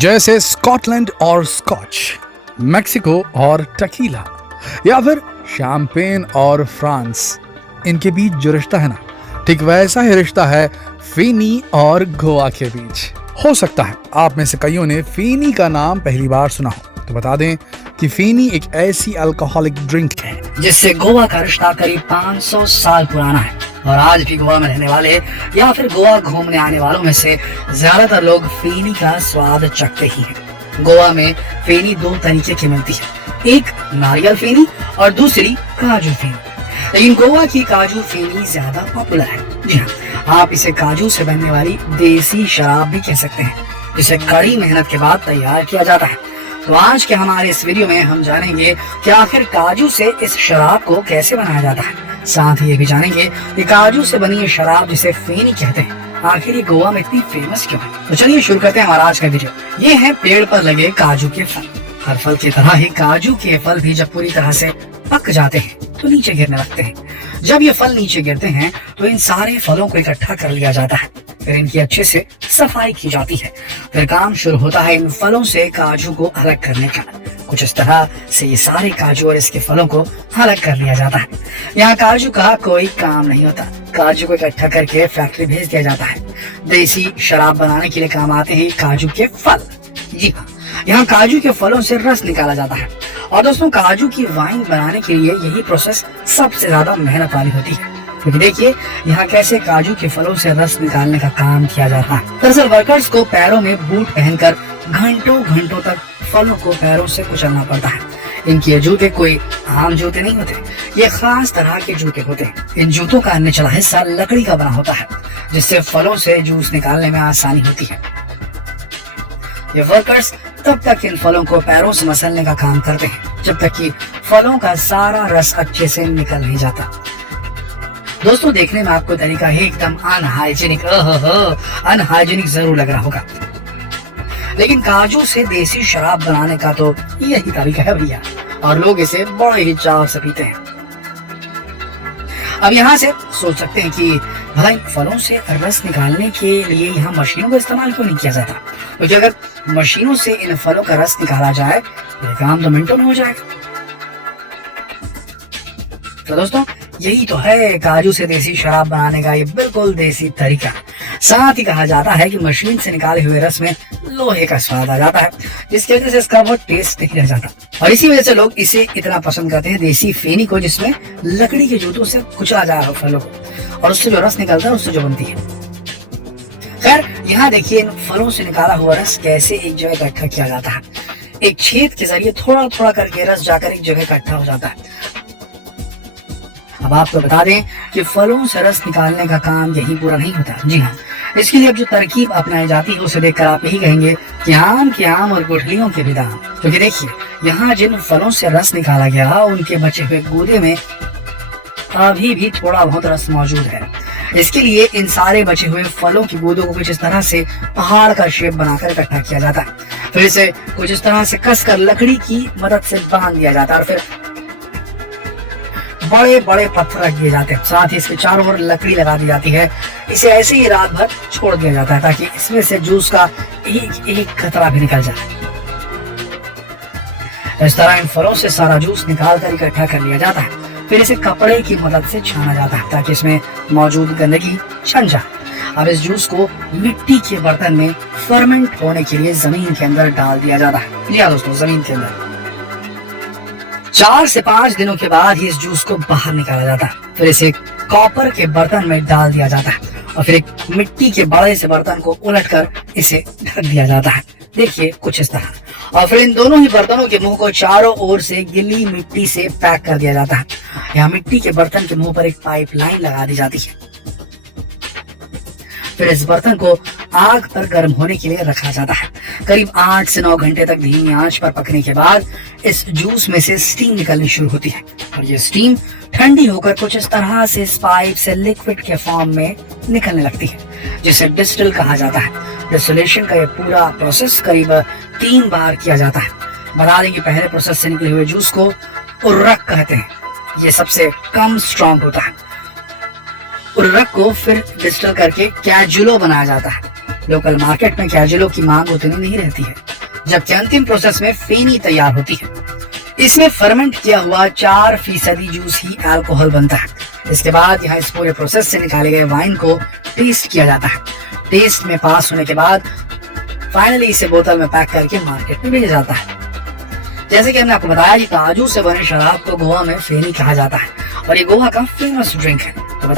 जैसे स्कॉटलैंड और scotch, Mexico और टकीला, या फिर शैंपेन और फ्रांस। इनके बीच जो रिश्ता है ना, ठीक वैसा ही रिश्ता है फेनी और गोवा के बीच। हो सकता है आप में से कईयों ने फेनी का नाम पहली बार सुना हो, तो बता दें कि फेनी एक ऐसी अल्कोहलिक ड्रिंक है जिससे गोवा का रिश्ता करीब 500 साल पुराना है और आज भी गोवा में रहने वाले या फिर गोवा घूमने आने वालों में से ज्यादातर लोग फेनी का स्वाद चखते ही हैं। गोवा में फेनी दो तरीके की मिलती है, एक नारियल फेनी और दूसरी काजू फेनी। लेकिन गोवा की काजू फेनी ज्यादा पॉपुलर है। जी हाँ, आप इसे काजू से बनने वाली देसी शराब भी कह सकते हैं, जिसे कड़ी मेहनत के बाद तैयार किया जाता है। तो आज के हमारे इस वीडियो में हम जानेंगे कि आखिर काजू से इस शराब को कैसे बनाया जाता है। साथ ही ये भी जानेंगे कि काजू से बनी ये शराब जिसे फेनी कहते हैं, आखिर ये गोवा में इतनी फेमस क्यों है। तो चलिए शुरू करते हैं हमारा आज का वीडियो। ये है पेड़ पर लगे काजू के फल। हर फल की तरह ही काजू के फल भी जब पूरी तरह से पक जाते हैं तो नीचे गिरने लगते हैं। जब ये फल नीचे गिरते हैं तो इन सारे फलों को इकट्ठा कर लिया जाता है, फिर इनकी अच्छे से सफाई की जाती है। फिर काम शुरू होता है इन फलों से काजू को अलग करने का। कुछ इस तरह से ये सारे काजू और इसके फलों को अलग कर लिया जाता है। यहाँ काजू का कोई काम नहीं होता। काजू को इकट्ठा करके फैक्ट्री भेज दिया जाता है। देसी शराब बनाने के लिए काम आते हैं काजू के फल। जी हाँ, यहाँ काजू के फलों से रस निकाला जाता है। और दोस्तों, काजू की वाइन बनाने के लिए यही प्रोसेस सबसे ज्यादा मेहनत वाली होती है, क्योंकि देखिए यहाँ कैसे काजू के फलों से रस निकालने का काम किया जाता है। दरअसल वर्कर्स को पैरों में बूट पहनकर घंटों घंटों तक फलों को पैरों से कुचलना पड़ता है। इनके जूते कोई आम जूते नहीं होते, ये खास तरह के जूते होते हैं। इन जूतों का निचला हिस्सा लकड़ी का बना होता है, जिससे फलों से जूस निकालने में आसानी होती है। ये वर्कर्स तब तक इन फलों को पैरों से मसलने का काम करते हैं जब तक कि फलों का सारा रस अच्छे से निकल नहीं जाता। दोस्तों, देखने में आपको तरीका है एकदम अनहाइजीनिक जरूर लग रहा होगा, लेकिन काजू से देसी शराब बनाने का तो यही तरीका है भैया, और लोग इसे बड़े ही चाव से पीते हैं। अब यहाँ से सोच सकते हैं कि भाई फलों से रस निकालने के लिए यहाँ मशीनों का इस्तेमाल क्यों नहीं किया जाता, क्योंकि अगर मशीनों से इन फलों का रस निकाला जाए तो काम तो मिनटों में हो जाएगा। तो दोस्तों, यही तो है काजू से देसी शराब बनाने का ये बिल्कुल देसी तरीका। साथ ही कहा जाता है कि मशीन से निकाले हुए रस में लोहे का स्वाद आ जाता है, जिसकी वजह से इसका बहुत टेस्ट नहीं रह जाता। और इसी वजह से लोग इसे इतना पसंद करते हैं, देसी फेनी को, जिसमें लकड़ी के जूतों से कुचला जा रहा है फलों को, और उससे जो रस निकलता है उससे जो बनती है। खैर, यहाँ देखिए इन फलों से निकाला हुआ रस कैसे एक जगह इकट्ठा किया जाता है। एक छेद के जरिए थोड़ा थोड़ा करके रस जाकर एक जगह इकट्ठा हो जाता है। अब आपको बता दें कि फलों से रस निकालने का काम यही पूरा नहीं होता। जी हाँ, इसके लिए अब जो तरकीब अपनाई जाती है उसे देखकर आप यही कहेंगे कि आम के आम और गुठलियों के भी दाम। क्योंकि देखिए यहाँ जिन फलों से रस निकाला गया उनके बचे हुए गूदे में अभी भी थोड़ा बहुत रस मौजूद है। इसके लिए इन सारे बचे हुए फलों की गूदों को कुछ इस तरह से पहाड़ का शेप बनाकर इकट्ठा किया जाता है। फिर इसे कुछ इस तरह से कसकर लकड़ी की मदद से बांध दिया जाता है और फिर बड़े बड़े पत्थर रख दिए जाते हैं। साथ ही इसके चारों ओर लकड़ी लगा दी जाती है। इसे ऐसे ही रात भर छोड़ दिया जाता है ताकि इसमें से जूस का एक एक कतरा भी निकल जाए। इस तरह इन फलों से सारा जूस निकाल कर इकट्ठा कर लिया जाता है। फिर इसे कपड़े की मदद से छाना जाता है ताकि इसमें मौजूद गंदगी छन जाए। अब इस जूस को मिट्टी के बर्तन में फर्मेंट होने के लिए जमीन के अंदर डाल दिया जाता है। जी हाँ दोस्तों, जमीन के अंदर 4 से 5 दिनों के बाद ही इस जूस को बाहर निकाला जाता है। फिर इसे कॉपर के बर्तन में डाल दिया जाता है और फिर एक मिट्टी के बड़े से बर्तन को उलटकर इसे ढक दिया जाता है। देखिए कुछ इस तरह। और फिर इन दोनों ही बर्तनों के मुंह को चारों ओर से गीली मिट्टी से पैक कर दिया जाता है। यहाँ मिट्टी के बर्तन के मुंह पर एक पाइपलाइन लगा दी जाती है। फिर इस बर्तन को आग पर गर्म होने के लिए रखा जाता है। करीब 8 से 9 घंटे तक धीमी आंच पर पकने के बाद इस जूस में से स्टीम निकलनी शुरू होती है और ये स्टीम ठंडी होकर कुछ इस तरह से इस पाइप से लिक्विड के फॉर्म में निकलने लगती है, जिसे डिस्टिल कहा जाता है। डिस्टिलेशन का ये पूरा प्रोसेस करीब 3 बार किया जाता है। बता दें कि पहले प्रोसेस से निकले हुए जूस को उर्रक कहते हैं। ये सबसे कम स्ट्रॉन्ग होता है। उर्वरक को फिर डिस्टिल करके कैजुलो बनाया जाता है। लोकल मार्केट में कैजुलो की मांग उतनी नहीं रहती है। जबकि अंतिम प्रोसेस में फेनी तैयार होती है। इसमें फर्मेंट किया हुआ 4% जूस ही अल्कोहल बनता है। इसके बाद यहाँ इस पूरे प्रोसेस से निकाले गए वाइन को टेस्ट किया जाता है। टेस्ट में पास होने के बाद फाइनली इसे बोतल में पैक करके मार्केट में भेजा जाता है। जैसे कि हमने आपको बताया कि काजू से बने शराब को गोवा में फेनी कहा जाता है और ये गोवा का फेमस ड्रिंक है। तो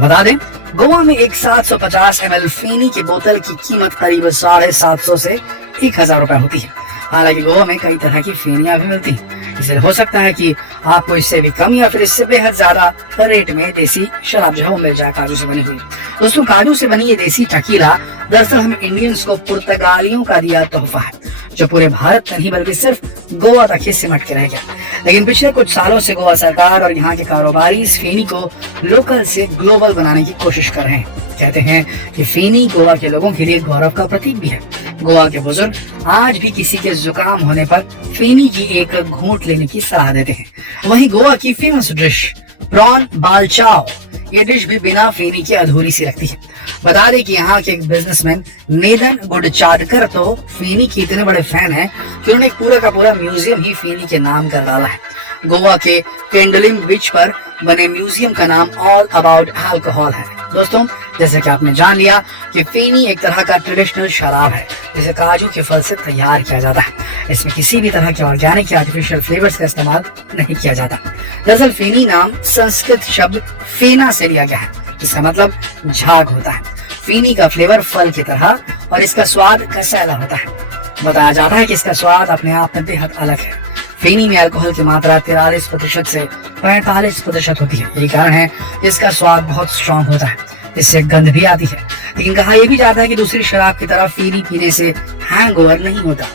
बता दें गोवा में एक 750 ml फेनी की बोतल की कीमत करीब 750 से 1000 रुपए होती है। हालांकि गोवा में कई तरह की फेनियां भी मिलती हैं, इसलिए हो सकता है कि आपको इससे भी कम या फिर इससे बेहद ज्यादा रेट में देसी शराब जो है वो मिल जाए काजू से बनी हुई। दोस्तों, काजू से बनी ये देसी टकीला दरअसल हम इंडियंस को पुर्तगालियों का दिया तोहफा है, जो पूरे भारत में नहीं बल्कि सिर्फ गोवा तक ही सिमट के रह गया। लेकिन पिछले कुछ सालों से गोवा सरकार और यहाँ के कारोबारी इस फेनी को लोकल से ग्लोबल बनाने की कोशिश कर रहे हैं। कहते हैं कि फेनी गोवा के लोगों के लिए गौरव का प्रतीक भी है। गोवा के बुजुर्ग आज भी किसी के जुकाम होने पर फेनी की एक घूंट लेने की सलाह देते हैं। वहीं गोवा की फेमस डिश प्रॉन बालचाओ, ये डिश भी बिना फेनी के अधूरी सी लगती है। बता दें कि यहाँ के एक बिजनेसमैन नेदन गुडचाडकर तो फेनी के इतने बड़े फैन हैं कि उन्होंने पूरा का पूरा म्यूजियम ही फेनी के नाम कर डाला है। गोवा के केंडलिंग बीच पर बने म्यूजियम का नाम ऑल अबाउट अल्कोहल है। दोस्तों, जैसे कि आपने जान लिया कि फेनी एक तरह का ट्रेडिशनल शराब है जिसे काजू के फल से तैयार किया जाता है। इसमें किसी भी तरह के ऑर्गेनिक या आर्टिफिशियल फ्लेवर्स का इस्तेमाल नहीं किया जाता। दरअसल फेनी नाम संस्कृत शब्द फेना से लिया गया है, जिसका मतलब झाग होता है। फेनी का फ्लेवर फल की तरह और इसका स्वाद कसैला होता है। बताया जाता है कि इसका स्वाद अपने आप में बेहद अलग है। फेनी में अल्कोहल की मात्रा 43% से 45% होती है। यही कारण है इसका स्वाद बहुत स्ट्रॉन्ग होता है, इससे गंध भी आती है। लेकिन कहा यह भी जाता है कि दूसरी शराब की तरह फेनी पीने से हैंगओवर नहीं होता।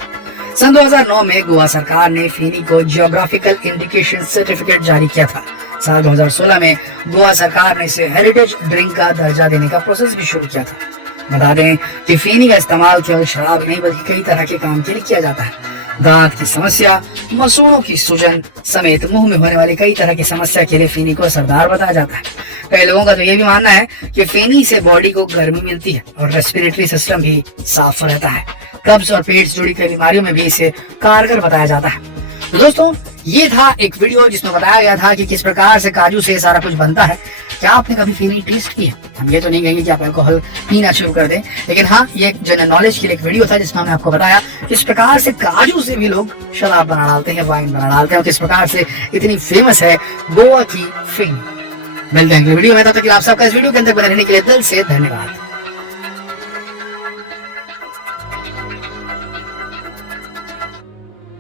सन 2009 में गोवा सरकार ने फेनी को जियोग्राफिकल इंडिकेशन सर्टिफिकेट जारी किया था। साल 2016 में गोवा सरकार ने इसे हेरिटेज ड्रिंक का दर्जा देने का प्रोसेस भी शुरू किया था। बता दें कि फेनी का इस्तेमाल केवल शराब नहीं बल्कि कई तरह के काम के लिए किया जाता है। दांत की समस्या, मसूड़ों की सूजन समेत मुंह में होने वाली कई तरह की समस्या के लिए फेनी को असरदार बताया जाता है। कई लोगों का तो ये भी मानना है कि फेनी से बॉडी को गर्मी मिलती है और रेस्पिरेटरी सिस्टम भी साफ रहता है। कब्ज और पेट से जुड़ी कई बीमारियों में भी इसे कारगर बताया जाता है। तो दोस्तों, ये था एक वीडियो जिसमें बताया गया था कि किस प्रकार से काजू से सारा कुछ बनता है। क्या आपने कभी फेनी टेस्ट की है? हम ये तो नहीं कहेंगे कि आप अल्कोहल पीना शुरू कर दें, लेकिन हाँ, ये जनरल नॉलेज के लिए एक वीडियो था जिसमें हमने आपको बताया किस प्रकार से काजू से भी लोग शराब बना डालते हैं, वाइन बना डालते हैं और किस प्रकार से इतनी फेमस है गोवा की फेनी। मिलते हैं अगले वीडियो में, तब तक आप सबका इस वीडियो के अंदर बने रहने के लिए दिल से धन्यवाद।